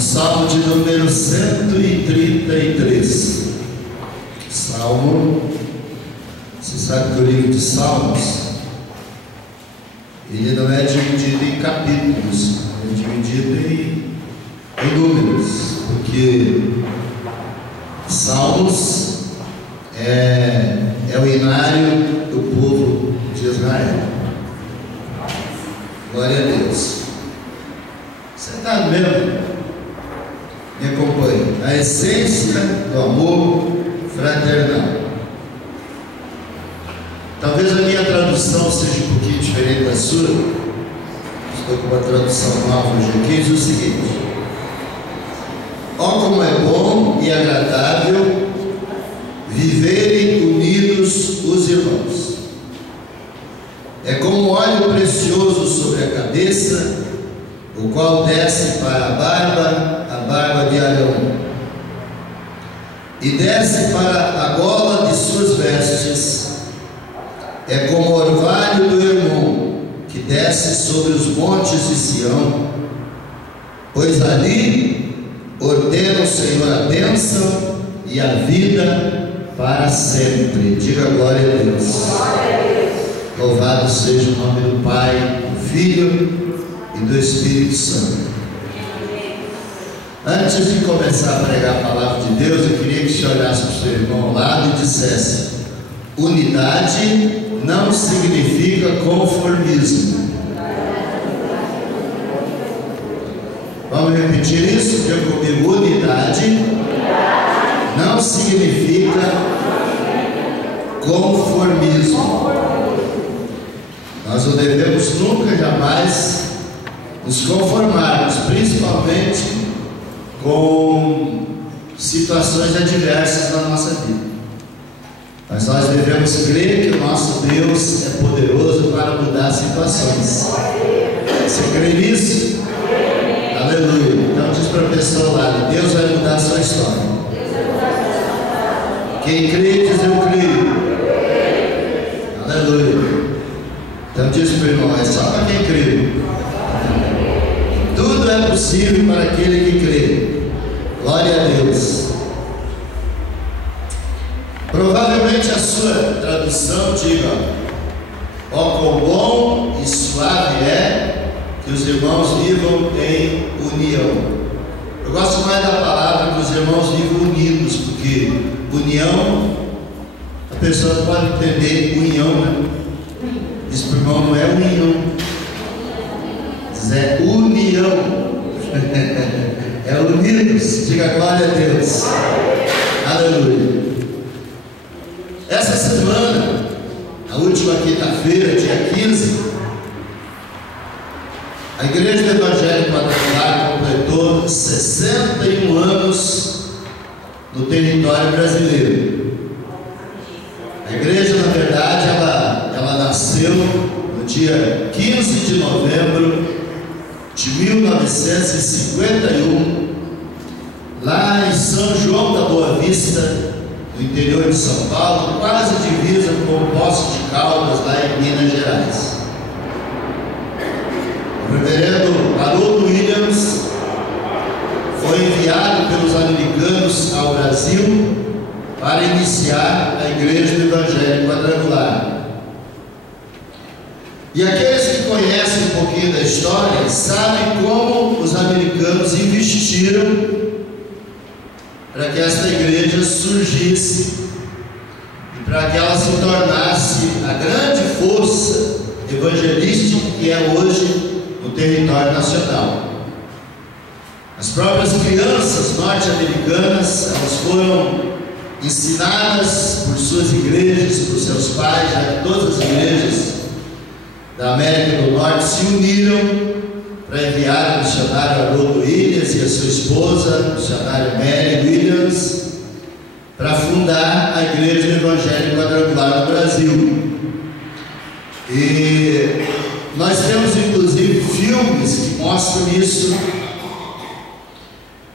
Salmo de número 133. Salmo, você sabe que o livro de Salmos, ele não é dividido em capítulos, é dividido em números, porque Salmos é o inário do povo de Israel. Glória a Deus. Você está vendo? Me acompanhe. A essência do amor fraternal. Talvez a minha tradução seja um pouquinho diferente da sua. Estou com uma tradução nova hoje aqui. Diz o seguinte: ó, como é bom e agradável viverem unidos os irmãos. É como óleo precioso sobre a cabeça, o qual desce para a barba de Arão, e desce para a gola de suas vestes. É como o orvalho do Hermon, que desce sobre os montes de Sião, pois ali ordena o Senhor a bênção e a vida para sempre. Diga glória a Deus. Louvado seja o nome do Pai, do Filho e do Espírito Santo. Antes de começar a pregar a palavra de Deus, eu queria que você olhasse para o seu irmão ao lado e dissesse: unidade não significa conformismo. Vamos repetir isso? Diga comigo: unidade não significa conformismo. Nós não devemos nunca, jamais nos conformarmos, principalmente com situações adversas na nossa vida. Mas nós devemos crer que o nosso Deus é poderoso para mudar situações. Você crê nisso? Aleluia. Então diz para a pessoa lá: Deus vai mudar a sua história. Quem crê diz: eu creio. Aleluia. Então diz para o irmão: é só para quem crê. Tudo é possível para aquele que crê. Glória a Deus. Provavelmente a sua tradução diga: ó, quão bom e suave é que os irmãos vivam em união. Eu gosto mais da palavra que os irmãos vivam unidos, porque união, a pessoa pode entender união, né? Diz para o irmão: não é união, diz é união. É unidos. Diga glória a Deus. Aleluia. Essa semana, a última quinta-feira, dia 15, a Igreja do Evangelho Quadrangular completou 61 anos no território brasileiro. A igreja, na verdade, ela nasceu no dia 15 de novembro de 1951, lá em São João da Boa Vista, no interior de São Paulo, quase divisa com o Poço de Caldas, lá em Minas Gerais. O reverendo Haroldo Williams foi enviado pelos americanos ao Brasil para iniciar a Igreja do Evangelho Quadrangular. E aqueles que conhecem um pouquinho da história sabem como os americanos investiram para que esta igreja surgisse e para que ela se tornasse a grande força evangelística que é hoje no território nacional. As próprias crianças norte-americanas, elas foram ensinadas por suas igrejas, por seus pais, já que todas as igrejas da América do Norte se uniram para enviar o missionário Haroldo Williams e a sua esposa, a missionária Mary Williams, para fundar a Igreja do Evangelho Quadrangular no Brasil. E nós temos inclusive filmes que mostram isso,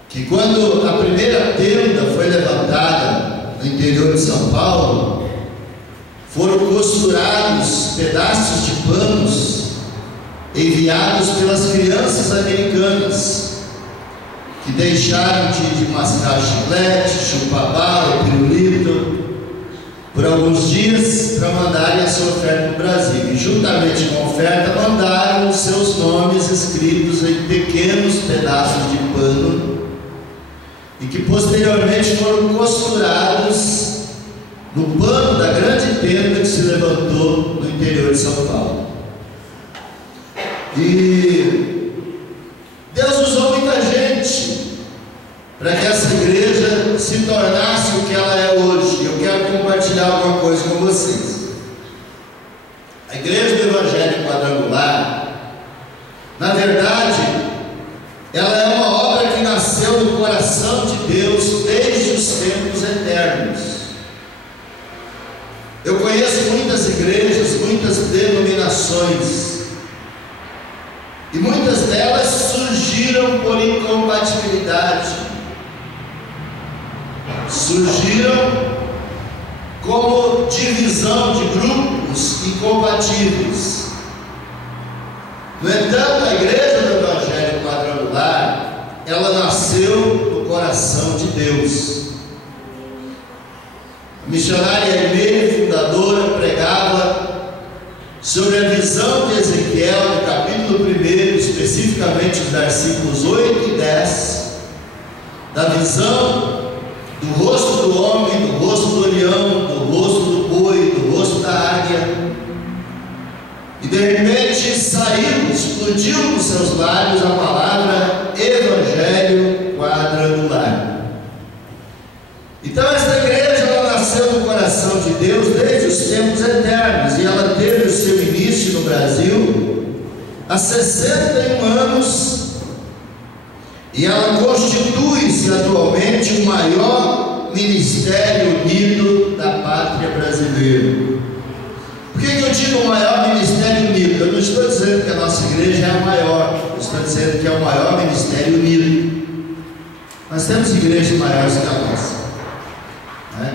que quando a primeira tenda foi levantada no interior de São Paulo, foram costurados pedaços de panos enviados pelas crianças americanas que deixaram de mascar chiclete, chupar bala, pirulito, por alguns dias, para mandarem a sua oferta para o Brasil. E juntamente com a oferta, mandaram os seus nomes escritos em pequenos pedaços de pano, e que posteriormente foram costurados no pano da grande tenda que se levantou no interior de São Paulo. E Deus usou muita gente para que essa igreja se tornasse o que ela é hoje. Eu quero compartilhar alguma coisa com vocês. A Igreja do Evangelho Quadrangular, na verdade, ela é uma obra que nasceu no coração de Deus desde os tempos eternos. Eu conheço muitas igrejas, muitas denominações, e muitas delas surgiram por incompatibilidade, surgiram como divisão de grupos incompatíveis. No entanto, a Igreja do Evangelho Quadrangular, ela nasceu no coração de Deus. A missionária Irmene, fundadora, pregava sobre a visão de Ezequiel, no capítulo 1, especificamente os versículos 8 e 10, da visão do rosto do homem, do rosto do leão, do rosto do boi, do rosto da águia. E de repente saiu, explodiu nos seus lábios a palavra Evangelho Quadrangular. Então esta igreja, ela nasceu no coração de Deus desde os tempos eternos, e ela teve o seu início no Brasil há 61 anos, e ela constitui-se atualmente o maior ministério unido da pátria brasileira. Por que eu digo o maior ministério unido? Eu não estou dizendo que a nossa igreja é a maior, eu estou dizendo que é o maior ministério unido. Nós temos igrejas maiores que a nossa.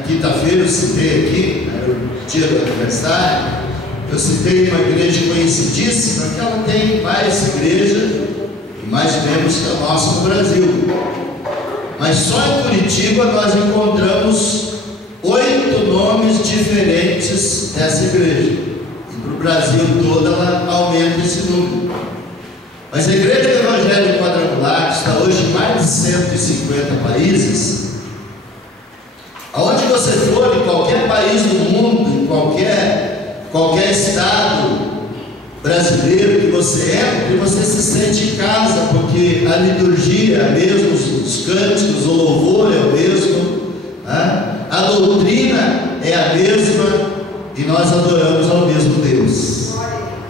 Quinta-feira eu citei aqui, era o dia do aniversário, eu citei uma igreja conhecidíssima, que ela tem mais igrejas e mais membros que a nossa no Brasil. Mas só em Curitiba nós encontramos 8 nomes diferentes dessa igreja. E para o Brasil todo ela aumenta esse número. Mas a Igreja do Evangelho Quadrangular, que está hoje em mais de 150 países, aonde você for, em qualquer país do mundo, em qualquer estado brasileiro que você entre, você se sente em casa, porque a liturgia é a mesma, os cânticos, o louvor é o mesmo, a doutrina é a mesma, e nós adoramos ao mesmo Deus.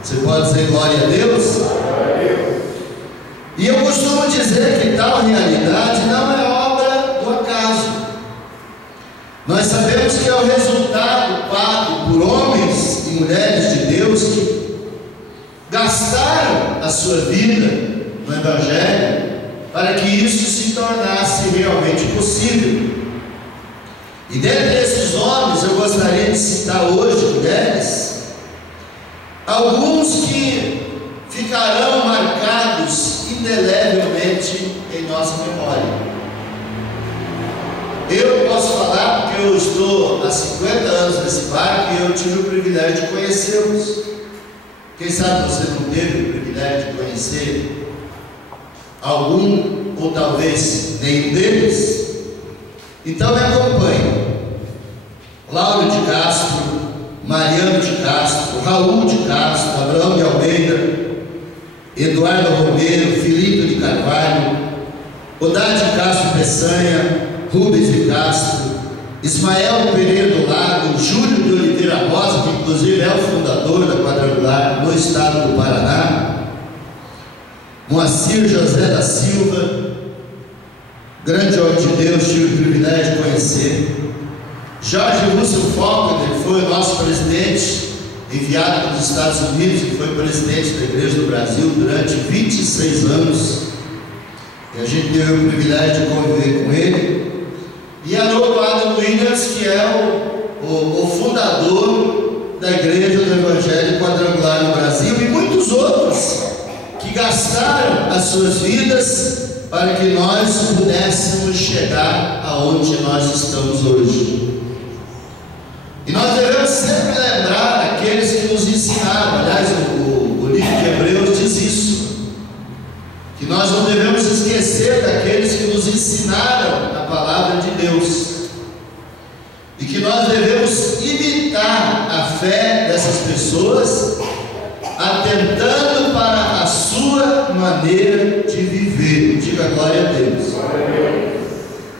Você pode dizer glória a Deus? E eu costumo dizer que tal realidade não é obra do acaso. Nós sabemos que é o resultado pago por homens e mulheres de Deus que gastaram a sua vida no Evangelho para que isso se tornasse realmente possível. E dentre esses homens eu gostaria de citar hoje, mulheres, alguns que ficarão marcados indelevelmente em nossa memória. Eu posso falar porque eu estou há 50 anos nesse parque e eu tive o privilégio de conhecê-los. Quem sabe você não teve o privilégio de conhecer algum ou talvez nenhum deles? Então me acompanhe. Lauro de Castro, Mariano de Castro, Raul de Castro, Abraão de Almeida, Eduardo Romero, Filipe de Carvalho, Odá de Castro Peçanha, Rubens de Castro, Ismael Pereira do Lago, Júlio de Oliveira Rosa, que inclusive é o fundador da Quadrangular no estado do Paraná, Moacir José da Silva, grande homem de Deus, tive o privilégio de conhecer. Jorge Russell Faulkner foi o nosso presidente, enviado dos Estados Unidos, que foi presidente da Igreja do Brasil durante 26 anos, e a gente teve o privilégio de conviver com ele. E Haroldo Adam Williams, que é o fundador da Igreja do Evangelho Quadrangular no Brasil, e muitos outros que que gastaram as suas vidas para que nós pudéssemos chegar aonde nós estamos hoje. E nós devemos sempre lembrar aqueles que nos ensinaram. Aliás, o livro de Hebreus diz isso, que nós não devemos esquecer daqueles que nos ensinaram a palavra de Deus, e que nós devemos imitar a fé dessas pessoas, atentando para a sua maneira de viver. Diga glória a Deus.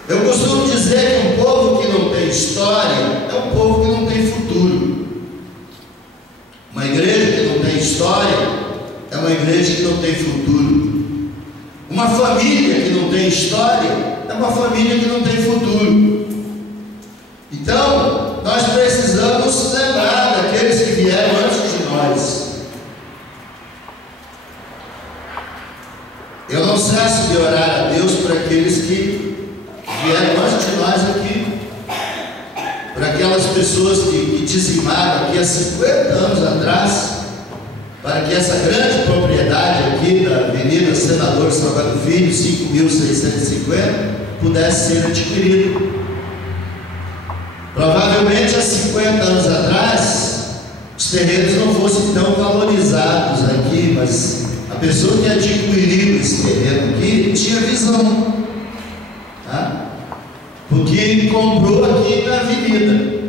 Eu costumo dizer que um povo que não tem história é um povo que não tem futuro. Uma igreja que não tem história é uma igreja que não tem futuro. Uma família que não tem história é uma família que não tem futuro. Então, nós precisamos lembrar daqueles que vieram antes de nós. Eu não cesso de orar a Deus por aqueles que vieram antes de nós aqui, para aquelas pessoas que dizimaram aqui há 50 anos atrás, para que essa grande propriedade aqui da Avenida Senador Salgado Filho, 5.650, pudesse ser adquirida. Provavelmente há 50 anos atrás os terrenos não fossem tão valorizados aqui, mas a pessoa que adquiriu esse terreno aqui tinha visão, tá? Porque comprou aqui na avenida.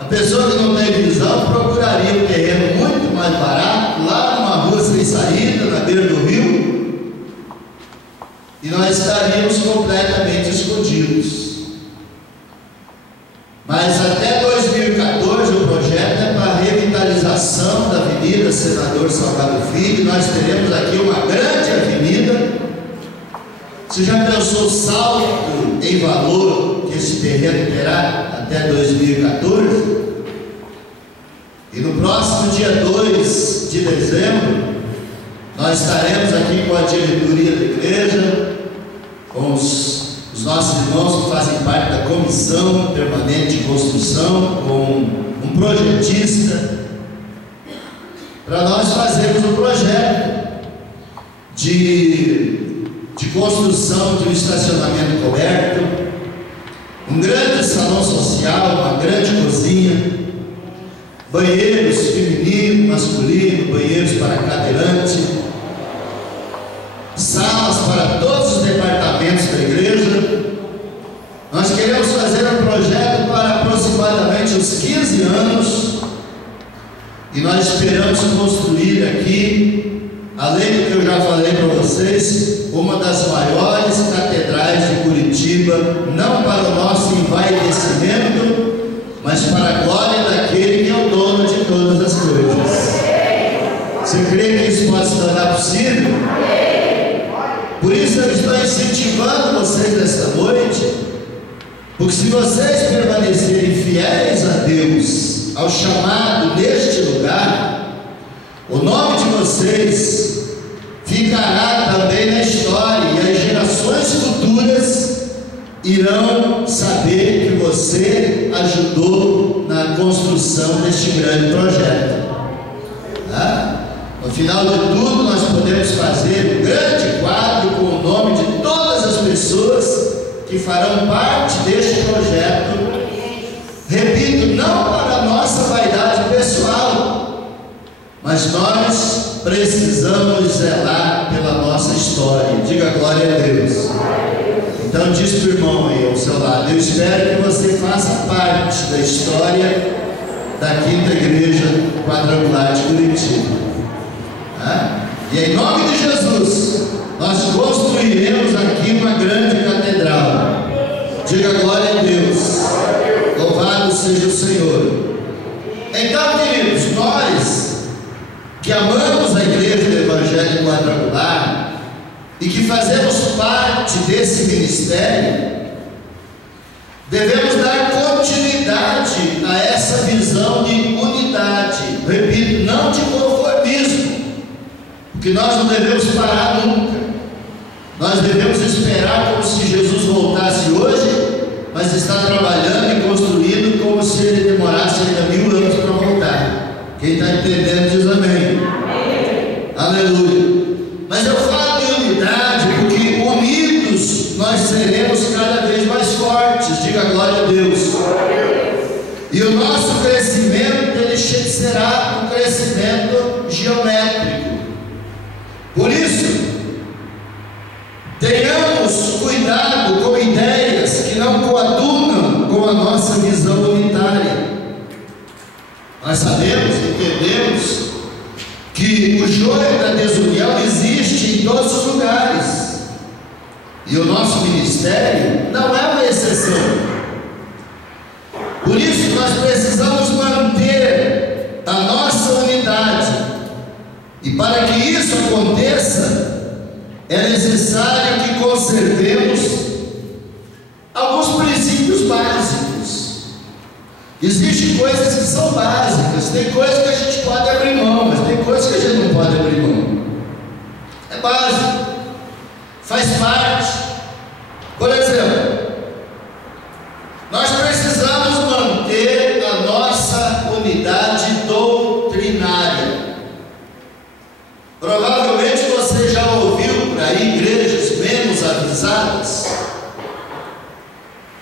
A pessoa que não tem visão procuraria um terreno muito mais barato, lá numa rua sem saída, na beira do rio, e nós estaríamos completamente escondidos. Mas até 2014 o projeto é para a revitalização da Avenida Senador Salgado Filho. Nós teremos aqui uma grande avenida. Você já pensou o salto em valor que esse terreno terá até 2014? E no próximo dia 2 de dezembro nós estaremos aqui com a diretoria da igreja, com os nossos irmãos que fazem parte da comissão permanente de construção, com um projetista, para nós fazermos um projeto de construção de um estacionamento coberto, um grande salão social, uma grande cozinha, banheiros feminino, masculino, banheiros para cadeirante, salas para todos os departamentos da igreja. Nós queremos fazer um projeto para aproximadamente uns 15 anos, e nós esperamos construir aqui, além do que eu já falei para vocês, uma das maiores catedrais de Curitiba, não para o nosso envaidecimento, mas para a glória daquele que é o dono de todas as coisas. Você crê que isso pode se tornar possível? Por isso eu estou incentivando vocês nesta noite, porque se vocês permanecerem fiéis a Deus, ao chamado neste lugar, o nome de vocês ficará também na história, e as gerações futuras irão saber que você ajudou na construção deste grande projeto. Tá? No final de tudo, nós podemos fazer um grande quadro com o nome de todas as pessoas que farão parte deste projeto. Repito, não para a nossa vaidade pessoal, mas nós precisamos zelar pela nossa história. Diga glória a Deus. Então diz para o irmão aí ao seu lado: eu espero que você faça parte da história da Quinta Igreja Quadrangular de Curitiba. E em nome de Jesus, nós construiremos aqui uma grande catedral. Diga glória a Deus. Louvado seja o Senhor. Então, queridos, nós que amamos a igreja do Evangelho Quadrangular e que fazemos parte desse ministério, devemos dar continuidade a essa visão de unidade. Repito, não de conformismo, porque nós não devemos parar nunca. Nós devemos esperar como se Jesus voltasse hoje, mas está trabalhando e construindo como se ele demorasse ainda 1000 anos para voltar. Quem está entendendo diz amém. Amém. Aleluia. Temos cuidado com ideias que não coadunam com a nossa visão unitária. Nós sabemos, entendemos que o joio da desunião existe em todos os lugares, e o nosso ministério não é uma exceção. Por isso nós precisamos manter a nossa unidade, e para que isso aconteça é necessário que conservemos alguns princípios básicos. Existem coisas que são básicas, tem coisas que a gente pode abrir mão, mas tem coisas que a gente não pode abrir mão. É básico, faz parte. Por exemplo, nós precisamos manter a nossa unidade doutrinária. Provavelmente você já ouviu por aí igrejas menos avisadas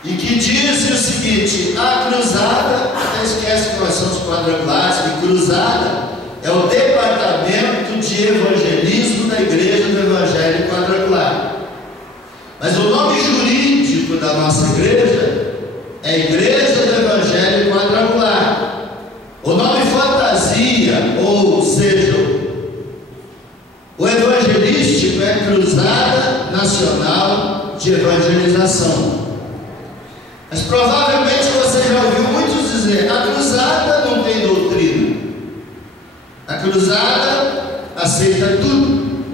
e que dizem o seguinte: a cruzada, até esquece que nós somos quadrangulares, que cruzada é o departamento de evangelismo da igreja do Evangelho Quadrangular. Mas o nome jurídico da nossa igreja é Igreja do Evangelho Quadrangular. O nome fantasia, ou seja, o evangelístico, é Cruzada Nacional de Evangelização. Mas provavelmente você já ouviu muitos dizer: a cruzada não tem doutrina, a cruzada aceita tudo.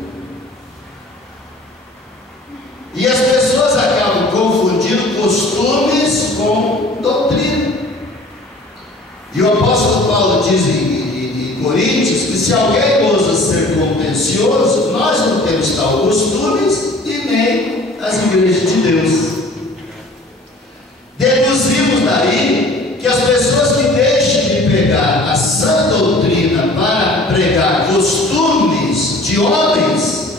E as pessoas acabam confundindo costumes com doutrina. E o apóstolo Paulo diz em Coríntios que se alguém ousa ser contencioso, nós não temos tal costumes e nem as igrejas de Deus. Deduzimos daí que as pessoas que deixam de pegar a sã doutrina para pregar costumes de homens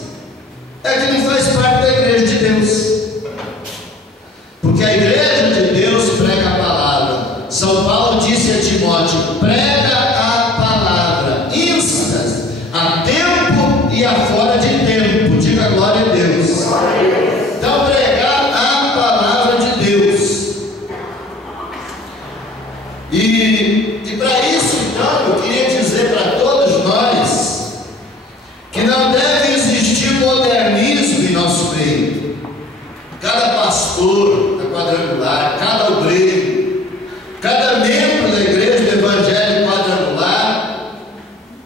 é que não faz parte da igreja de Deus. Porque a igreja de Deus prega a palavra. São Paulo disse a Timóteo: prega a palavra, instas a tempo e a fora de tempo. Diga glória a Deus. Então, pregar a palavra de Deus. E para isso, então, eu queria dizer para todos nós que não deve existir modernismo em nosso meio. Cada pastor da Quadrangular, cada obreiro, cada membro da igreja do Evangelho Quadrangular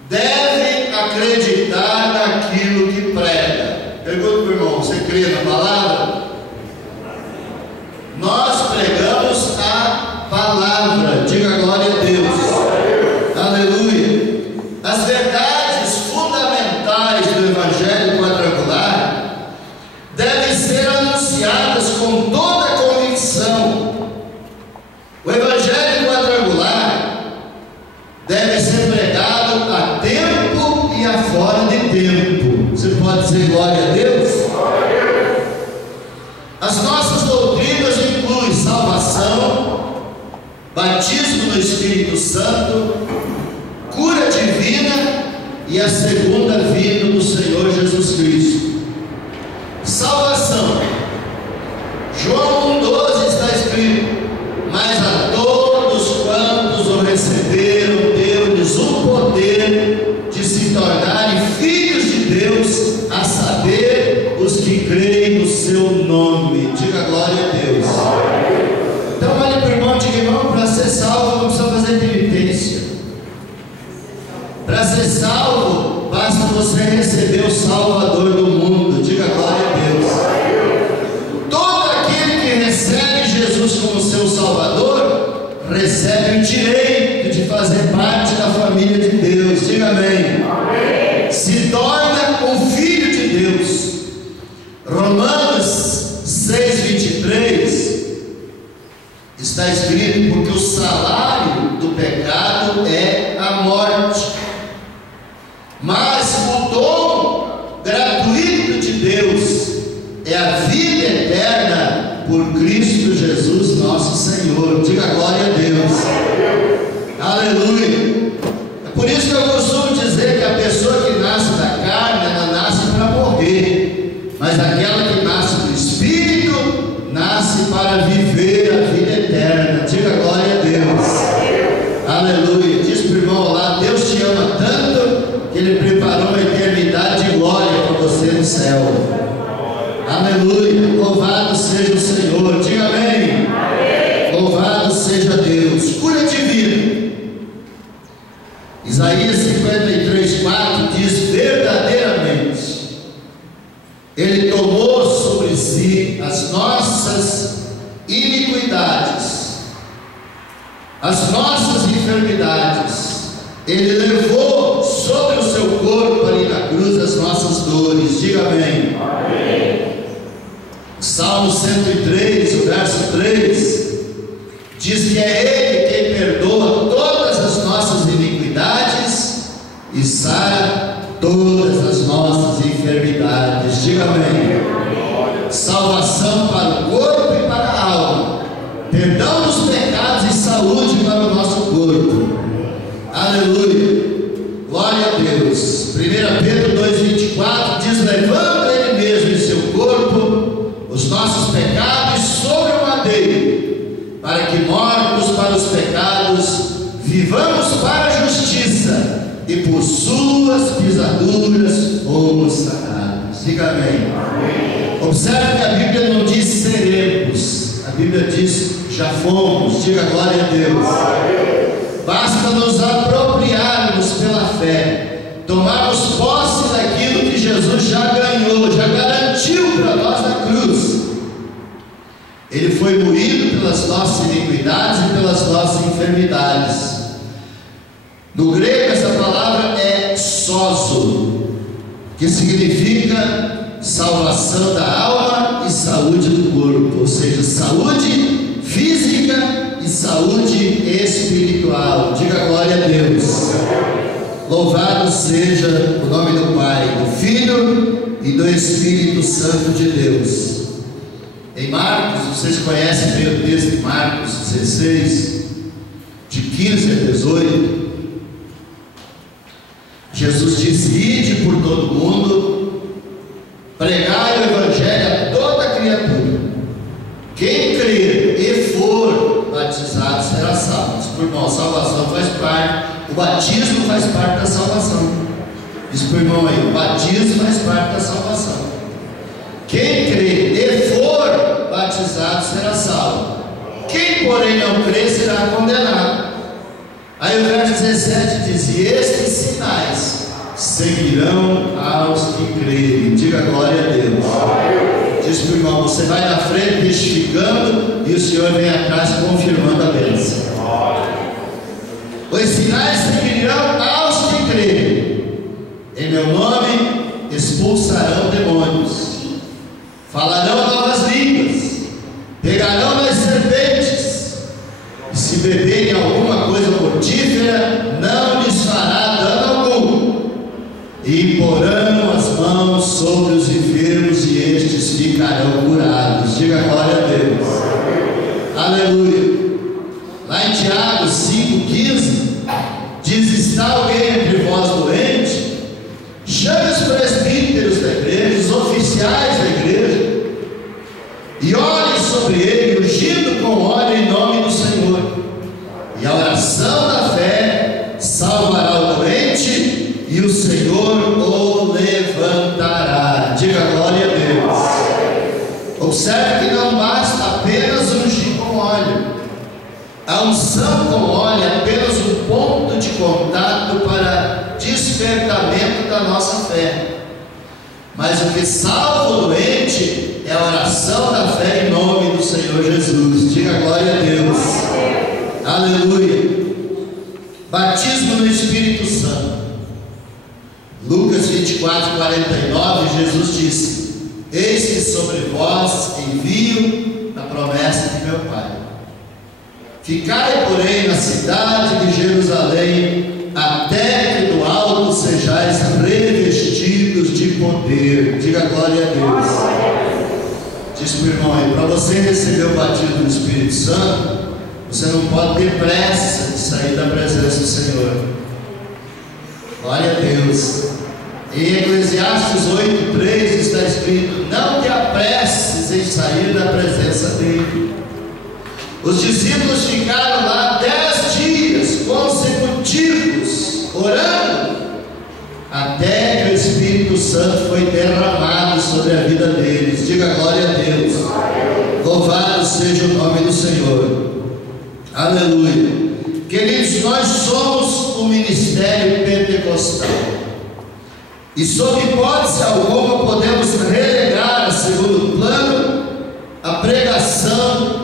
deve acreditar naquilo que prega. Pergunta para o irmão: você crê na palavra? Nós pregamos a palavra. Diga glória a Deus. Aleluia. As verdades fundamentais do Evangelho Quadrangular devem ser anunciadas com toda a convicção. O Evangelho Quadrangular deve ser pregado a tempo e a fora de tempo. Você pode dizer glória a Deus? As nossas doutrinas incluem salvação, batismo no Espírito Santo, cura divina e a segunda vinda do Senhor Jesus Cristo. Salvação. João 1,12 está escrito: mas a todos quantos o receberam, deu-lhes o poder de se tornarem filhos de Deus, a saber, os que creem no seu nome. Diga glória a Deus. Então olha para o irmão e diga: irmão, para ser salvo não precisa fazer penitência. Para ser salvo, basta você receber o Salvador do mundo. Diga glória a Deus. Todo aquele que recebe Jesus como seu Salvador, recebe o direito de fazer parte da família de Deus. Diga amém. Amém. Se torna um filho de Deus. Romanos 6,23 está escrito: porque o salário do pecado é a morte, mas o dom gratuito de Deus é a vida eterna por Cristo Jesus nosso Senhor. Diga glória a Deus. Aleluia. É por isso que eu costumo dizer que a pessoa que nasce da carne, ela nasce para morrer, mas aquela que nasce do Espírito para viver a vida eterna. Diga glória a Deus. Aleluia. Diz para o irmão lá: Deus te ama tanto que Ele preparou uma eternidade de glória para você no céu. Aleluia. Louvado seja o Senhor. Diga amém. Louvado seja Deus. Cura divina. Isaías 53:4 diz: verdadeiramente Ele tomou sobre si as nossas iniquidades, as nossas enfermidades. Ele levou sobre o seu corpo ali na cruz as nossas dores. Diga amém. Salmo 103, o verso 3 diz que é Ele quem perdoa todas as nossas iniquidades e sara todas as nossas enfermidades. Diga amém. Salvação para o corpo e para a alma, perdão dos pecados e saúde para o nosso corpo. Aleluia. Glória a Deus. 1 Pedro 2,24 diz: levando Ele mesmo em seu corpo os nossos pecados sobre o madeiro, para que, mortos para os pecados, vivamos para a justiça, e por suas pisaduras fomos sarados. Diga amém. Observe que a Bíblia não diz seremos, a Bíblia diz já fomos. Diga glória a Deus. Basta nos apropriarmos pela fé, tomarmos posse daquilo que Jesus já ganhou, já garantiu para nós na cruz. Ele foi moído pelas nossas iniquidades e pelas nossas enfermidades. No grego essa palavra é sozo, que significa salvação da alma e saúde do corpo, ou seja, saúde física e saúde espiritual. Diga glória a Deus. Louvado seja o nome do Pai, do Filho e do Espírito Santo de Deus. Em Marcos, vocês conhecem bem o texto de Marcos 16, de 15 a 18. Jesus disse: ide por todo mundo, pregai o Evangelho a toda criatura. Quem crer e for batizado será salvo. Diz para o irmão: a salvação faz parte, o batismo faz parte da salvação. Diz para o irmão aí: o batismo faz parte da salvação. Quem crer e for batizado será salvo. Quem, porém, não crer será condenado. Aí o verso 17 diz: e estes sinais seguirão aos que crerem. Diga glória a Deus. Diz para o irmão: você vai na frente testificando e o Senhor vem atrás confirmando a bênção. Os sinais seguirão aos que crerem. Em meu nome expulsarão demônios, falarão novas línguas, pegarão nas serpentes, e se beberem alguma coisa mortífera, não lhes fará dano algum, e imporão as mãos sobre os enfermos e estes ficarão curados. Diga glória a Deus. Aleluia. Lá em Tiago 5,15 diz: está alguém entre vós doente? Chame os presbíteros da igreja, os oficiais da igreja, e ore sobre ele, ungindo com óleo em nome do Senhor. E a oração da fé salvará o doente, e o Senhor o levantará. Diga glória a Deus. Observe que não basta apenas ungir com óleo. A unção com óleo é apenas um ponto de contato para despertamento da nossa fé. Mas o que salva o doente é a oração da fé em nome do Senhor Jesus. Diga glória a Deus. Aleluia. Batismo no Espírito Santo. Lucas 24:49, Jesus disse: eis que sobre vós envio a promessa de meu Pai. Ficai, porém, na cidade de Jerusalém, até que do alto sejais revestidos de poder. Diga glória a Deus. Diz para o irmão aí: para você receber o batismo do Espírito Santo, você não pode ter pressa de sair da presença do Senhor. Glória a Deus. Em Eclesiastes 8:3 está escrito: não te apresses em sair da presença dele. Os discípulos ficaram lá 10 dias consecutivos, orando, até que o Espírito Santo foi derramado sobre a vida deles. Diga glória a Deus. Louvado seja o nome do Senhor. Aleluia. Queridos, nós somos o ministério pentecostal, e sob hipótese alguma podemos relegar a segundo plano a pregação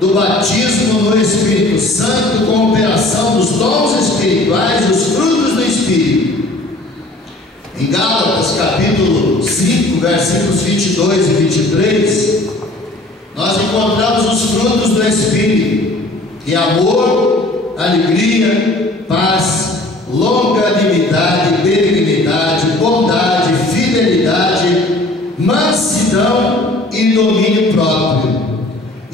do batismo no Espírito Santo com operação dos dons espirituais e os frutos do Espírito. Em Gálatas capítulo 5, versículos 22 e 23, nós encontramos os frutos do Espírito, que é amor, alegria, paz, longanimidade, benignidade, bondade, fidelidade, mansidão e domínio próprio.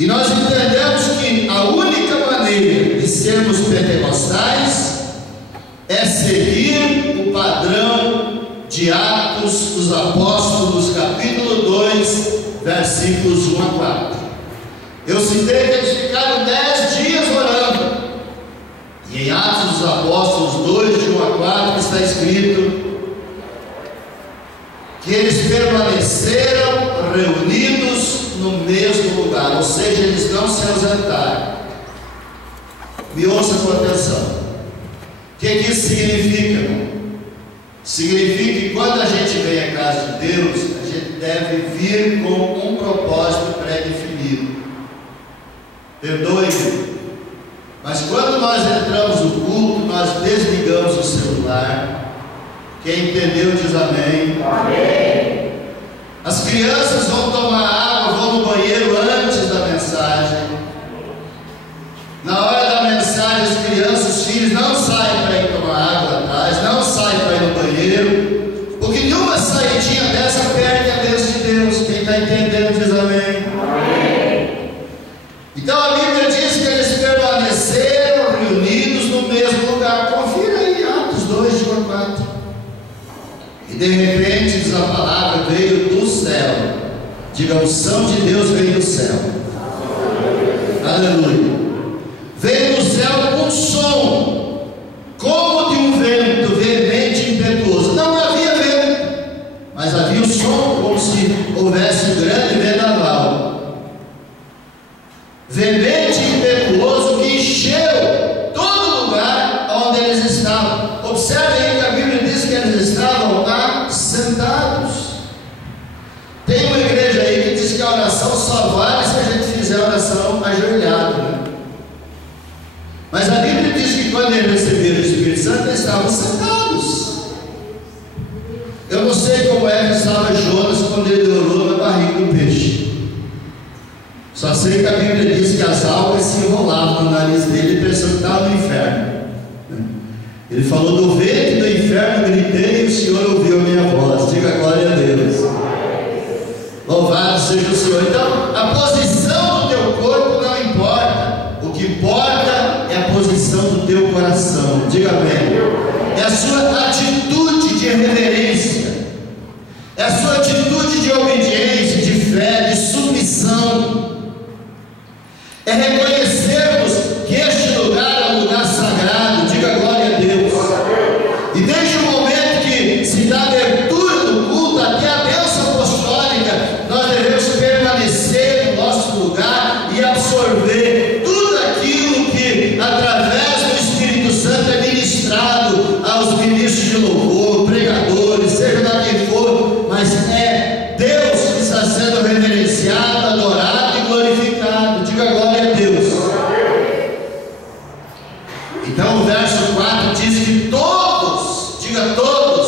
E nós entendemos que a única maneira de sermos pentecostais é seguir o padrão de Atos dos Apóstolos, capítulo 2, versículos 1 a 4. Eu citei que eles ficaram 10 dias orando, e em Atos dos Apóstolos 2, de 1 a 4, está escrito que eles permaneceram reunidos no mesmo lugar, ou seja, eles não se ausentaram. Me ouça com atenção. O que isso significa, irmão? Significa que quando a gente vem à casa de Deus, a gente deve vir com um propósito pré-definido. Perdoe-me, mas quando nós entramos no culto, nós desligamos o celular. Quem entendeu diz amém. Amém. As crianças vão tomar água, vão no banheiro antes da mensagem. Na hora da mensagem, as crianças, os filhos não saem para ir tomar água atrás, não saem para ir no banheiro, porque nenhuma saidinha dessa perde a bênção de Deus. Quem está entendendo diz amém. Amém. Então a Bíblia diz que eles permaneceram reunidos no mesmo lugar. Confira aí, Atos 2, de 1 a 4. E de repente, diz a palavra, veio do céu. Diga, a unção de Deus veio do céu. Aleluia. Veio do céu um som, como de um vento veemente e impetuoso. Não havia vento, mas havia um som como se houvesse um grande vendaval. Veemente e impetuoso, que encheu todo lugar onde eles estavam. Observe aí que a Bíblia diz que eles estavam lá sentados. Tem uma igreja aí que diz que a oração só vale se a gente fizer a oração ajoelhado, né? Mas a Bíblia diz que quando eles receberam o Espírito Santo, eles estavam sentados. Eu não sei como é que estava Jonas quando ele orou na barriga do peixe. Só sei que a Bíblia diz que as algas se enrolavam no nariz dele, pensando que estava no inferno. Ele falou: do vento do inferno gritei, e o Senhor ouviu a minha voz. Diga glória a Deus. Louvado seja o Senhor. Então, a posição do teu corpo não importa. O que importa é a posição do teu coração. Diga amém. É a sua atitude de reverência, é a sua atitude de obediência, de fé, de submissão. É reconhecermos que este lugar é um lugar sagrado. Diga glória a Deus. E desde o momento que se dá abertura do culto até a bênção apostólica, nós devemos permanecer no nosso lugar e absorver tudo aquilo que através do Espírito Santo é ministrado aos ministros de louvor, pregadores, seja lá quem for, mas é Deus que está sendo reverenciado, adorado e glorificado. Diga glória a Deus. Então o verso 4 diz que todos, diga todos,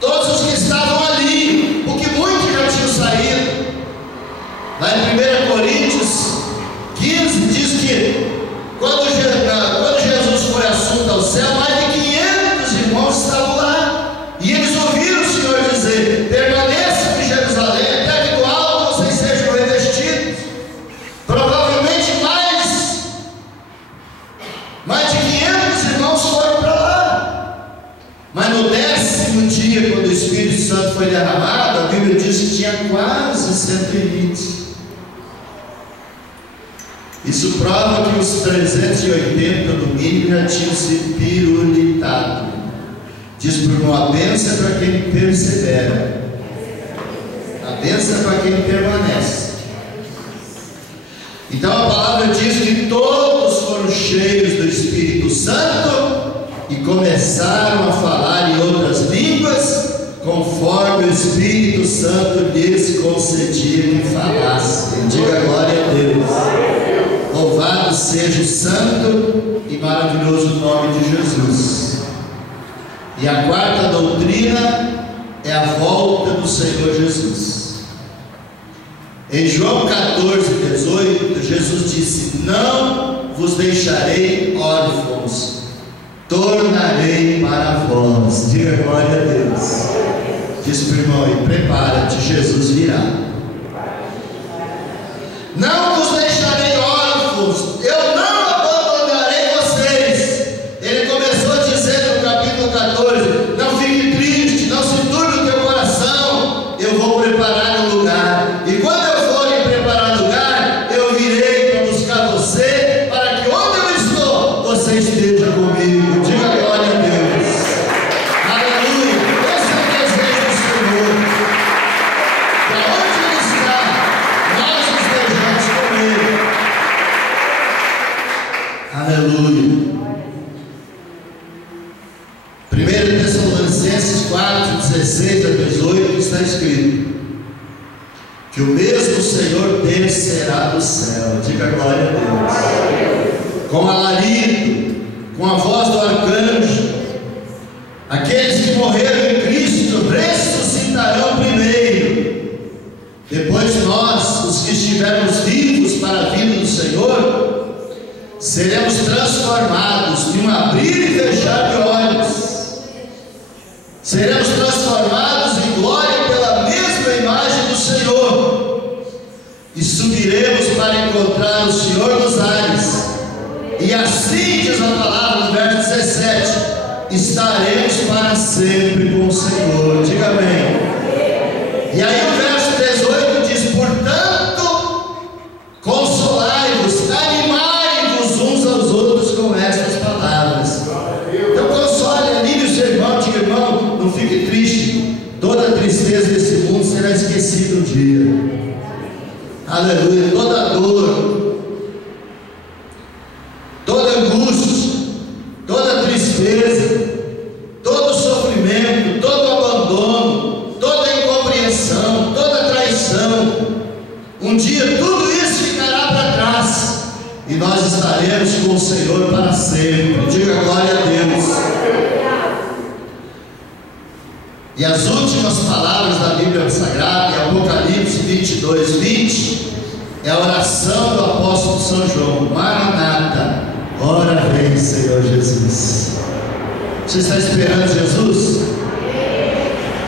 todos os que estavam ali, porque muitos já tinham saído. Lá em 1 Coríntios 15 diz que quando Jesus foi assunto ao céu, mais de 500 irmãos estavam lá, e eles ouviram o Senhor dizer: permaneçam em Jerusalém até que do alto vocês sejam revestidos. Provavelmente mais de 500 irmãos foram para lá. Mas no 10º dia, quando o Espírito Santo foi derramado, a Bíblia diz que tinha quase 120. Isso prova que os 380 no mínimo já tinham se pirulitado. Diz por uma bênção é para quem persevera, a bênção é para quem permanece. Então a palavra diz que todos foram cheios do Espírito Santo e começaram a falar em outras línguas, conforme o Espírito Santo lhes concedia que falassem. Diga glória a Deus. Louvado seja o santo e maravilhoso nome de Jesus. E a quarta doutrina é a volta do Senhor Jesus. Em João 14, 18, Jesus disse: não vos deixarei órfãos, tornarei para vós. Diga glória a Deus. Diz para o irmão: e prepara-te, Jesus virá. Não vos deixarei órfãos, eu não abandonarei vocês. Ele começou a dizer no capítulo 14: não fique triste, não se turbe o teu coração, eu vou preparar um lugar. E quando eu for lhe preparar lugar, eu virei para buscar você, para que onde eu estou, você esteja comigo. Diga glória a Deus. Aleluia. Esse é o desejo do Senhor. Para onde Ele está, nós estejamos com Ele. Aleluia. 1 Tessalonicenses 4, 16 a 18 está escrito que o mesmo Senhor descerá do céu. Diga glória a Deus. Com alarido, com a voz do arcanjo, aqueles que morreram em Cristo ressuscitarão primeiro. Depois nós, os que estivermos vivos para a vinda do Senhor, seremos transformados de um abrir e fechar de olhos. Seremos transformados em glória pela mesma imagem do Senhor, e subiremos para encontrar o Senhor nos ares. E assim diz a palavra no verso 17: estaremos para sempre com o Senhor. Diga amém. E aí o verso 18 diz: portanto, consolai-vos, animai-vos uns aos outros com estas palavras. Então console, anime o seu irmão, diga: irmão, não fique triste, toda a tristeza desse mundo será esquecida um dia. Aleluia. Toda dor, toda angústia, toda tristeza, todo sofrimento, todo abandono, toda incompreensão, toda traição, um dia tudo isso ficará para trás e nós estaremos com o Senhor para sempre. Diga glória a Deus. E as últimas palavras da Bíblia Sagrada, em Apocalipse 22, 20, é a oração do apóstolo São João: Maranata, ora vem Senhor Jesus. Você está esperando Jesus?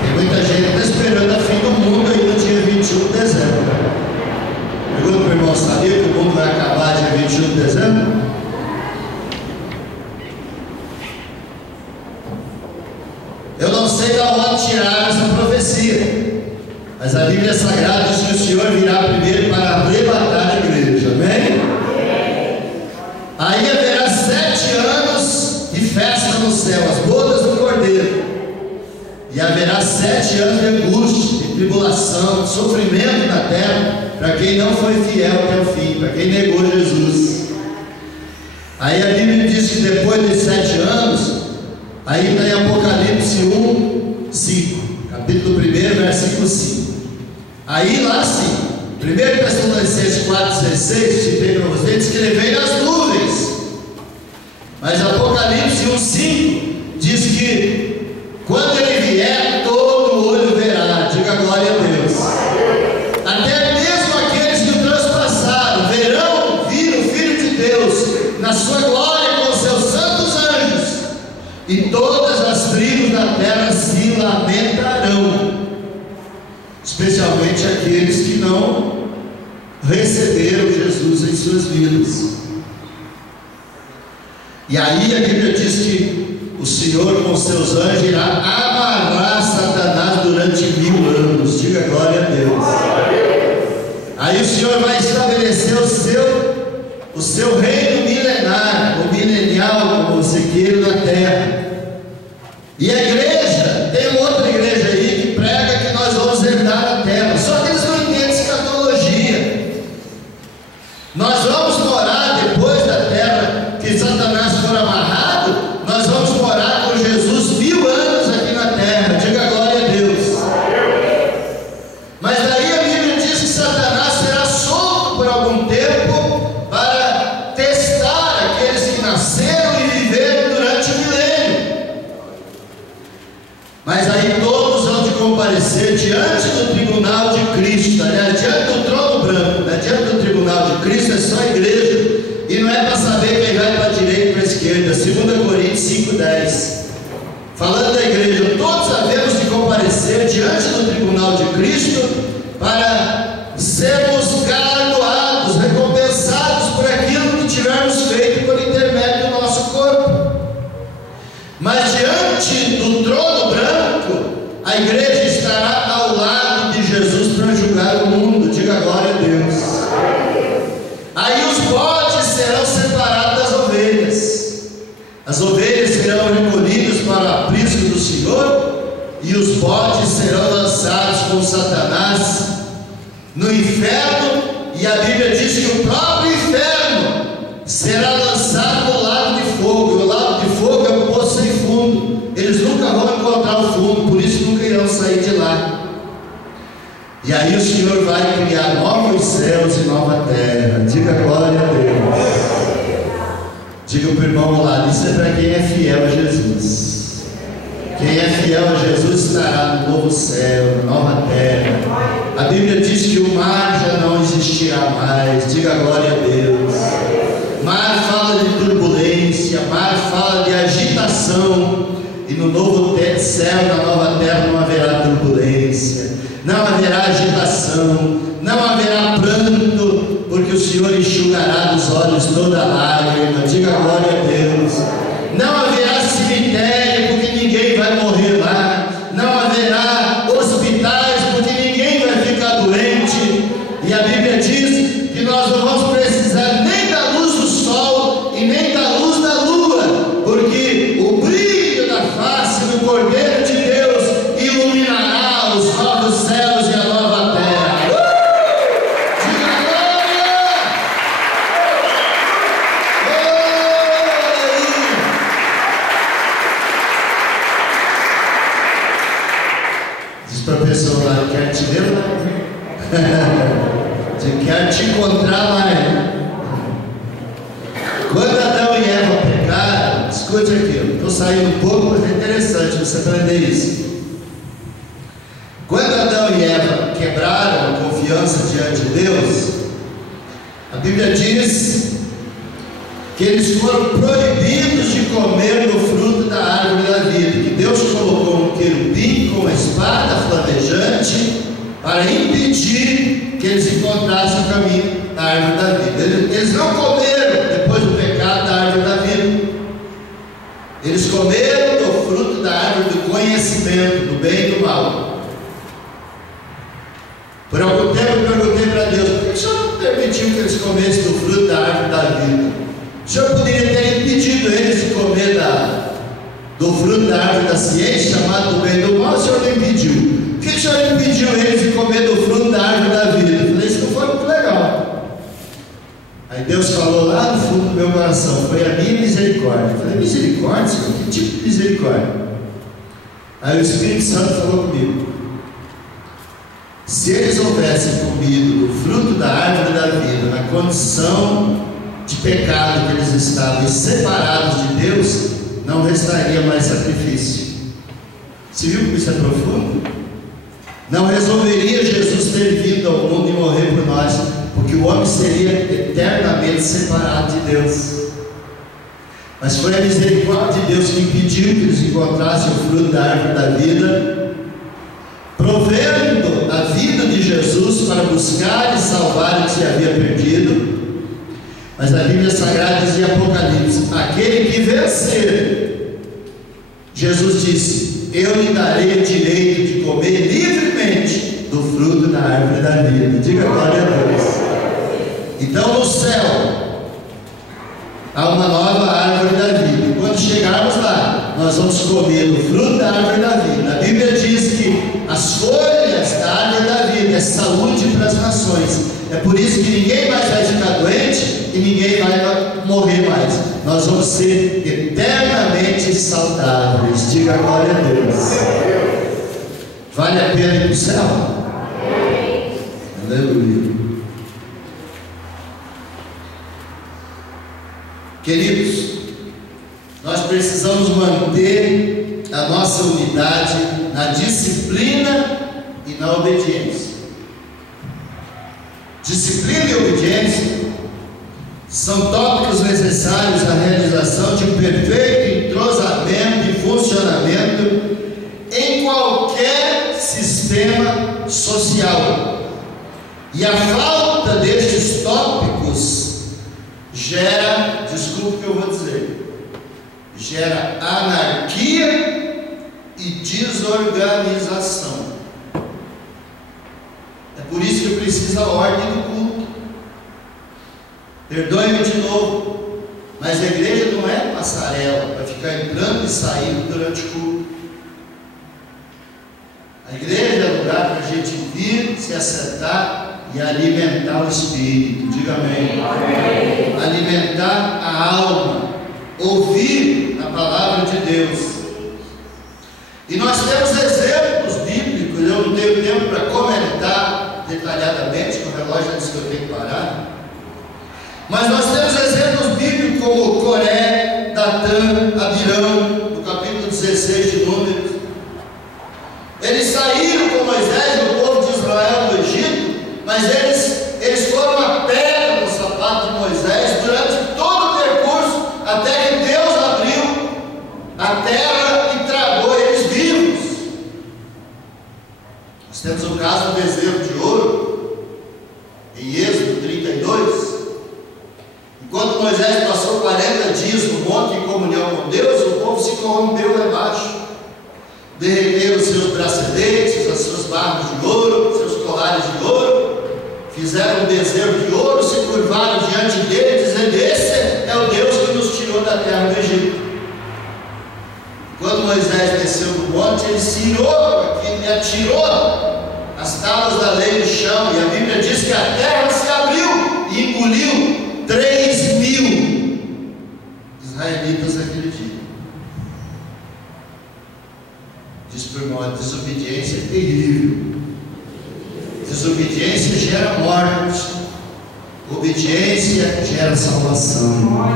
Tem muita gente que está esperando a fim do mundo aí no dia 21 de dezembro. Pergunta para o irmão: sabia que o mundo vai acabar dia 21 de dezembro? Eu não sei de onde tiraram essa profecia, mas a Bíblia Sagrada diz que o Senhor virá primeiro para arrebatar a igreja. Amém? Aí haverá 7 anos de festa no céu, as bodas do Cordeiro, e haverá 7 anos de angústia, de tribulação, de sofrimento na terra, para quem não foi fiel até o fim, para quem negou Jesus. Aí a Bíblia diz que depois de 7 anos, aí está em Apocalipse 1, 5, capítulo 1, versículo 5. Aí lá sim, 1 Tessalonicenses 4, 16, citei para vocês, diz que ele veio nas nuvens. Mas Apocalipse 1, 5 diz que quando ele vier, todo olho verá. Diga glória a Deus. Até mesmo aqueles que o transpassaram verão, vir o Filho de Deus na sua glória com os seus santos anjos, e todas as tribos da terra se lamentarão, especialmente aqueles que não receberam Jesus em suas vidas. E aí a Bíblia diz que o Senhor com seus anjos irá amarrar Satanás durante 1000 anos. Diga glória a Deus. Aí o Senhor vai estabelecer o seu reino milenar, ou milenial, como você queira, na terra. E a igreja, tem outra igreja aí que prega que nós vamos herdar a terra, só que eles não entendem escatologia. Nós vamos morar depois da terra que Satanás for amarrado, nós vamos morar com Jesus 1000 anos aqui na terra, diga glória a Deus. Mas daí a Bíblia diz que Satanás será solto por algum tempo para testar aqueles que nasceram e viveram durante o milênio. Mas aí todos vão de comparecer diante do tribunal de Cristo, aliás, diante do trono branco, né? Diante do tribunal de Cristo é só a igreja, e não é para saber quem vai para a direita e para a esquerda. 2 Coríntios 5,10, falando da igreja, todos havemos de comparecer diante do tribunal de Cristo para sermos galardoados, recompensados por aquilo que tivermos feito por intermédio do nosso corpo. Mas diante do trono branco, a igreja estará ao lado de Jesus para julgar o mundo, diga glória a Deus. Aí os bodes serão separados das ovelhas, as ovelhas serão recolhidas para o aprisco do Senhor, e os bodes serão lançados com Satanás no inferno, e a Bíblia diz que o próprio inferno será lançado no lago de fogo, e o lago de fogo é um poço sem fundo, eles nunca vão encontrar o fundo, por isso nunca irão sair de lá. E aí o Senhor vai criar novos céus e nova terra, diga glória a Deus. Diga para o irmão ao lado, isso é para quem é fiel a Jesus. Quem é fiel a Jesus estará no novo céu, na nova terra. A Bíblia diz que o mar já não existirá mais, diga glória a Deus. Mar fala de turbulência, mar fala de agitação, e no novo céu, na nova terra não haverá turbulência, não haverá agitação, não haverá pranto, porque o Senhor enxugará dos olhos toda lágrima, diga glória a Deus. Não haverá cemitério, porque ninguém vai morrer lá, não haverá hospitais, porque ninguém vai ficar doente, e a Bíblia diz que nós não vamos precisar nem da luz do sol e nem da luz da lua, porque o brilho da face do Cordeiro de Deus iluminará os novos céus e a nova terra. Diga glória! Diz para a pessoa lá, quer te ver lá? Quer te encontrar lá. Quando Adão e Eva pecaram, escute aqui, estou saindo um pouco, mas é interessante você aprender isso. Quando Adão e Eva quebraram a confiança diante de Deus, a Bíblia diz que eles foram proibidos de comer do fruto da árvore da vida, que Deus colocou um querubim com uma espada flamejante para impedir que eles encontrassem o caminho da árvore da vida. Eles não comeram depois do pecado da árvore da vida. Eles comeram do fruto da árvore do conhecimento do bem e do mal. Por algum tempo eu perguntei para Deus, por que o Senhor não permitiu que eles comessem do fruto da árvore da vida? O Senhor poderia ter impedido eles de comer do fruto da árvore da ciência, chamado do bem e do mal, o Senhor não impediu. Por que o Senhor impediu eles de comer do fruto da árvore da vida? Eu falei, isso não foi muito legal. Aí Deus falou lá no fundo do meu coração, foi a minha misericórdia. Eu falei, misericórdia, Senhor? Que tipo de misericórdia? Aí o Espírito Santo falou comigo, se eles houvessem comido do fruto da árvore da vida, na condição de pecado que eles estavam e separados de Deus, não restaria mais sacrifício. Você viu como isso é profundo? Não resolveria Jesus ter vindo ao mundo e morrer por nós, porque o homem seria eternamente separado de Deus. Mas foi a misericórdia de Deus que impediu que eles encontrassem o fruto da árvore da vida, provendo a vida de Jesus para buscar e salvar o que se havia perdido. Mas a Bíblia Sagrada diz em Apocalipse, aquele que vencer, Jesus disse, eu lhe darei o direito de comer livremente do fruto da árvore da vida. Diga glória a Deus. Então no céu, a uma nova árvore da vida. E quando chegarmos lá, nós vamos comer o fruto da árvore da vida. A Bíblia diz que as folhas da árvore da vida é saúde para as nações. É por isso que ninguém mais vai ficar doente e ninguém vai morrer mais. Nós vamos ser eternamente saudáveis. Diga glória a Deus. Vale a pena ir para o céu? Aleluia. Queridos, nós precisamos manter a nossa unidade na disciplina e na obediência. Disciplina e obediência são tópicos necessários à realização de um perfeito entrosamento e funcionamento em qualquer sistema social. E a falta destes tópicos gera, desculpe o que eu vou dizer, gera anarquia e desorganização. É por isso que precisa a ordem do culto. Perdoe-me de novo, mas a igreja não é passarela para ficar entrando e saindo durante o culto. A igreja é lugar para a gente vir, se assentar e alimentar o espírito. Diga amém. Amém. Alimentar a alma, ouvir a palavra de Deus. E nós temos exemplos bíblicos. Eu não tenho tempo para comentar detalhadamente, que o relógio diz que eu tenho que parar. Mas nós temos exemplos bíblicos como Coré, Datã, Abirão, no capítulo 16 de Números. Eles saíram com Moisés e o povo de Israel do Egito, mas eles foram a pedra no sapato de Moisés durante todo o percurso, até que Deus abriu a terra e tragou eles vivos. Nós temos o caso do bezerro de ouro, em Êxodo 32. Enquanto Moisés passou 40 dias no monte em comunhão com Deus, o povo se corrompeu lá embaixo. Derreteram os seus braceletes, as suas barbas de ouro, seus colares de ouro, fizeram um bezerro de ouro, se curvaram diante dele, dizendo: esse é o Deus que nos tirou da terra do Egito. Quando Moisés desceu do monte, ele atirou as tábuas da lei no chão, e a Bíblia diz que a terra se abriu e engoliu 3.000 israelitas naquele dia. Diz por irmão, a desobediência é terrível. Desobediência gera morte, obediência gera salvação,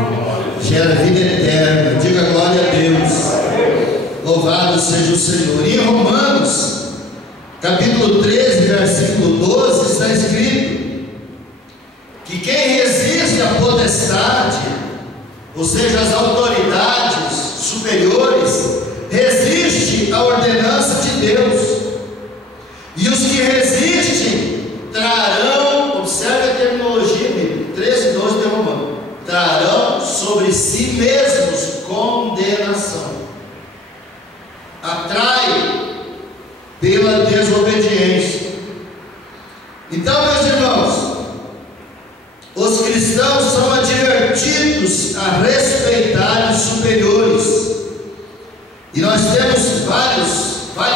gera vida eterna. Diga glória a Deus. Louvado seja o Senhor. E em Romanos capítulo 13, versículo 12 está escrito que quem resiste à potestade, ou seja, as autoridades superiores, resiste à ordenança de Deus. E os que resistem trarão, observe a terminologia bíblica, 13, 12 de Romanos, trarão sobre si mesmos condenação. Atrai pela desobediência. Então, meus irmãos, os cristãos são advertidos a respeitar os superiores. E nós temos várias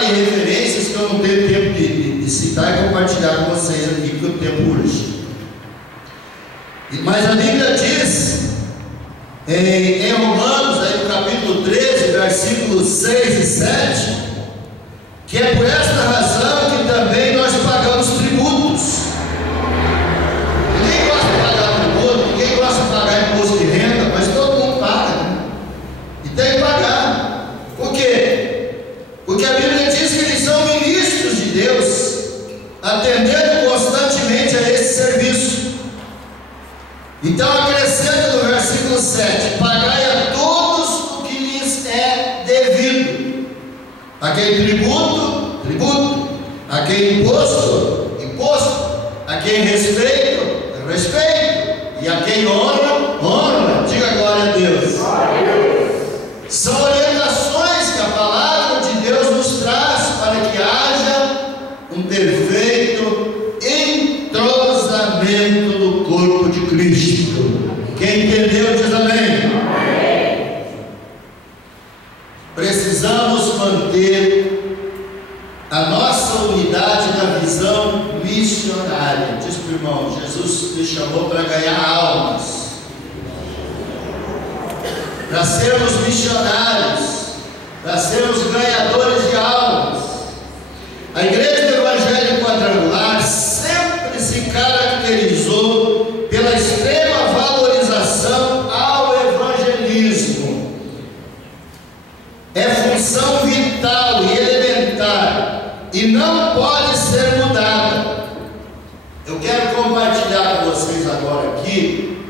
referências que eu não tenho tempo de citar e compartilhar com vocês aqui, porque o tempo urge. Mas a Bíblia diz em Romanos, aí no capítulo 13, versículos 6 e 7, que é por esta razão que também nós pagamos tributos. Ninguém gosta de pagar tributo, ninguém gosta de pagar imposto de renda, mas todo mundo paga, né? E tem que pagar. Por quê? Porque a Bíblia diz que eles são ministros de Deus, atendendo constantemente a esse serviço. Então acrescenta no versículo 7: pagai a todos o que lhes é devido. A quem tributo, tributo. A quem imposto, imposto. A quem respeito, respeito. E a quem honra, honra. Diga glória a Deus. São orientações que a palavra de Deus nos traz para que haja um perfeito entrosamento do corpo de Cristo. Quem entendeu diz amém. irmão, Jesus me chamou para ganhar almas, para sermos missionários, para sermos ganhadores de almas. A Igreja do Evangelho Quadrangular sempre se caracterizou pela extrema valorização ao evangelismo. É função vital e elementar e não pode ser mudada. Eu quero compartilhar com vocês agora aqui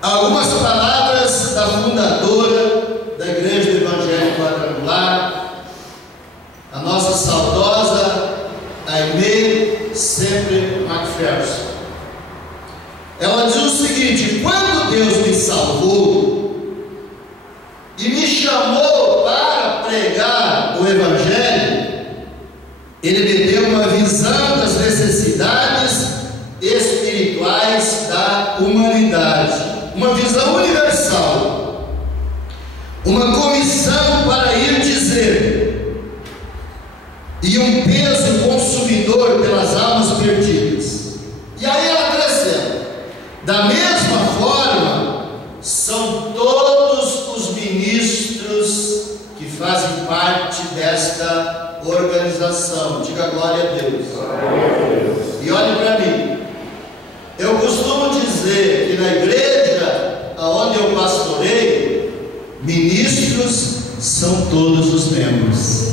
algumas palavras da fundadora da Igreja do Evangelho Quadrangular, a nossa saudosa Aimee Semple McPherson. Ela diz o seguinte: quando Deus me salvou e me chamou para pregar o Evangelho, Ele me deu uma visão das necessidades espirituais da humanidade, uma visão universal, uma comissão para ir dizer, e um peso consumidor pelas almas perdidas. E aí ela acrescenta: da mesma forma, são todos os ministros que fazem parte desta organização. Diga glória a Deus. E olhe para mim, eu costumo dizer que na igreja onde eu pastoreio, ministros são todos os membros.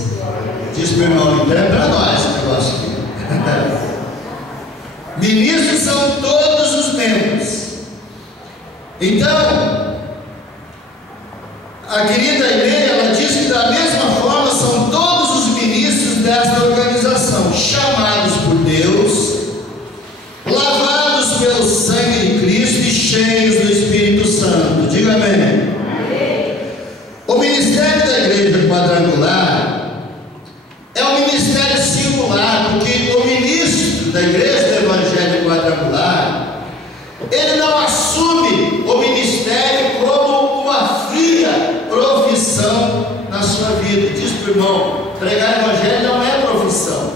Diz meu irmão, então é para nós esse negócio aqui. Ministros são todos os membros. Então, a querida Aimee, ela diz que da mesma forma são todos os ministros desta organização, chamados por Deus, lavados pelo sangue de Cristo e cheios do Espírito Santo. Diga amém. O ministério da Igreja Quadrangular é um ministério singular, porque o ministro da Igreja do Evangelho Quadrangular, ele não assume o ministério como uma fria profissão na sua vida. Diz para o irmão, pregar evangelho não é profissão.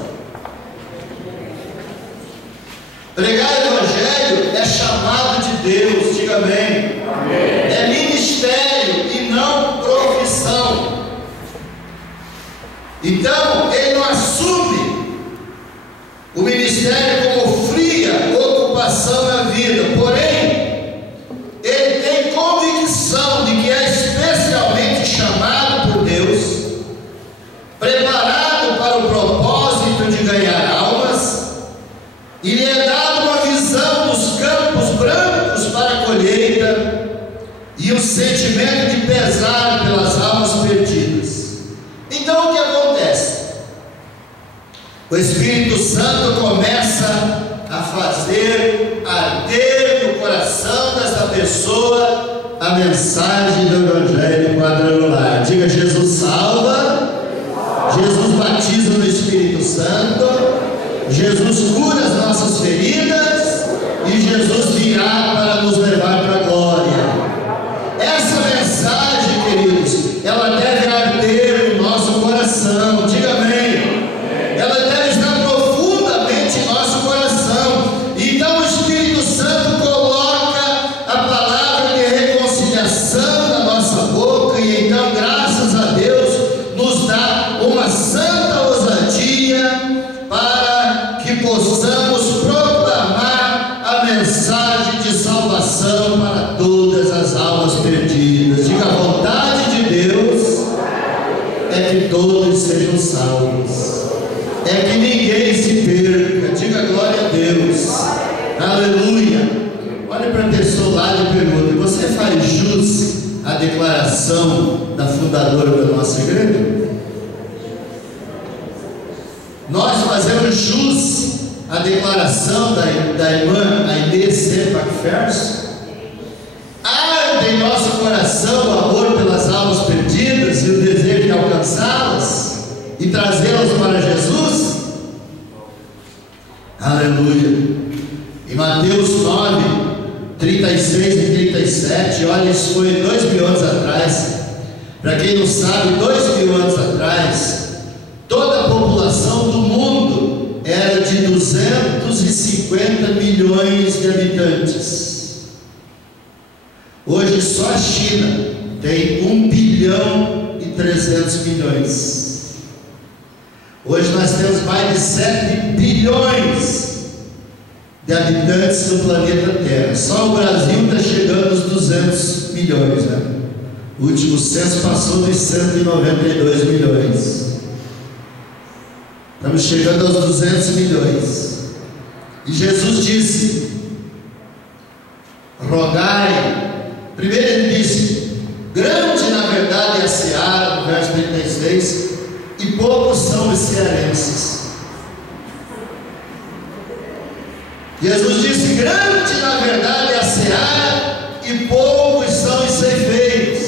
Pregar evangelho é chamado de Deus. Diga amém. É ministério e não profissão. Então ele não assume o ministério como fria ocupação na vida, porém ele tem convicção de que é especialmente chamado por Deus, preparado para o propósito de ganhar almas, e lhe é dado uma visão dos campos brancos para a colheita e um sentimento de pesar pelas almas perdidas. Então o que acontece? O Espírito Santo começa a fazer arder no coração dessa pessoa a mensagem do Evangelho Quadrangular. Diga: Jesus salva, Jesus batiza no Espírito Santo, Jesus cura as nossas feridas e Jesus virá para nos levar para a glória. Essa mensagem, queridos, ela deve arder no nosso coração. Diga amém. Ela deve estar profundamente em nosso coração. Então o Espírito Santo coloca a palavra de reconciliação na nossa boca, e então, graças a Deus, nos dá uma santa ousadia para que possamos proclamar a mensagem de salvação para todas as almas perdidas. Diga: a vontade de Deus é que todos sejam salvos, é que ninguém se perca. Diga glória a Deus. Aleluia. Olha para a pessoa lá e pergunta: você faz jus à declaração da fundadora da nossa igreja? Nós fazemos jus à declaração da irmã Aimee Semple McPherson? Arde em nosso coração o amor pelas almas perdidas e o desejo de alcançá-las e trazê-las para Jesus? Aleluia. Em Mateus 9, 36 e 37, olha, isso foi 2000 anos atrás. Para quem não sabe, 2000 anos atrás, toda a população do mundo era de 250 milhões de habitantes. Hoje só a China tem 1 bilhão e 300 milhões. Hoje nós temos mais de 7 bilhões de habitantes no planeta Terra. Só o Brasil está chegando aos 200 milhões, né? O último censo passou dos 192 milhões. Estamos chegando aos 200 milhões. E Jesus disse: rogai. Primeiro ele disse: grande na verdade é a seara, no verso 36, e poucos são os cearenses. Jesus disse: grande na verdade é a seara, e poucos são os ceifeiros.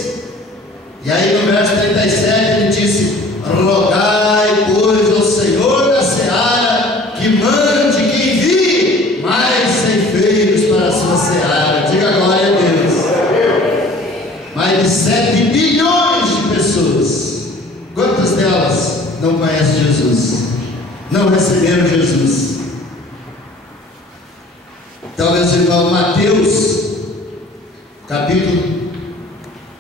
E aí no verso 37 ele disse: rogai, pois, ao Senhor da seara que mande, que envie mais ceifeiros para a sua seara. Diga glória a Deus. Mais de 7 bilhões de pessoas. Quantas delas não conhecem Jesus? Não receberam Jesus? Então, meus irmãos, Mateus capítulo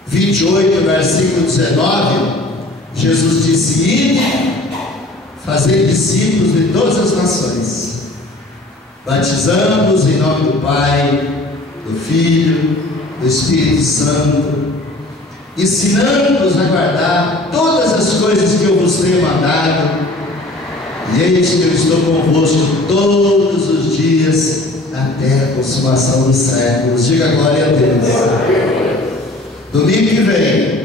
28, versículo 19, Jesus disse: ide, fazer discípulos de todas as nações, batizando-os em nome do Pai, do Filho, do Espírito Santo, ensinando-os a guardar todas as coisas que eu vos tenho mandado, e eis que eu estou convosco todos os dias até a consumação dos séculos. Diga glória a Deus. Domingo que vem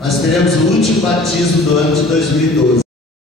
nós teremos o último batismo do ano de 2012.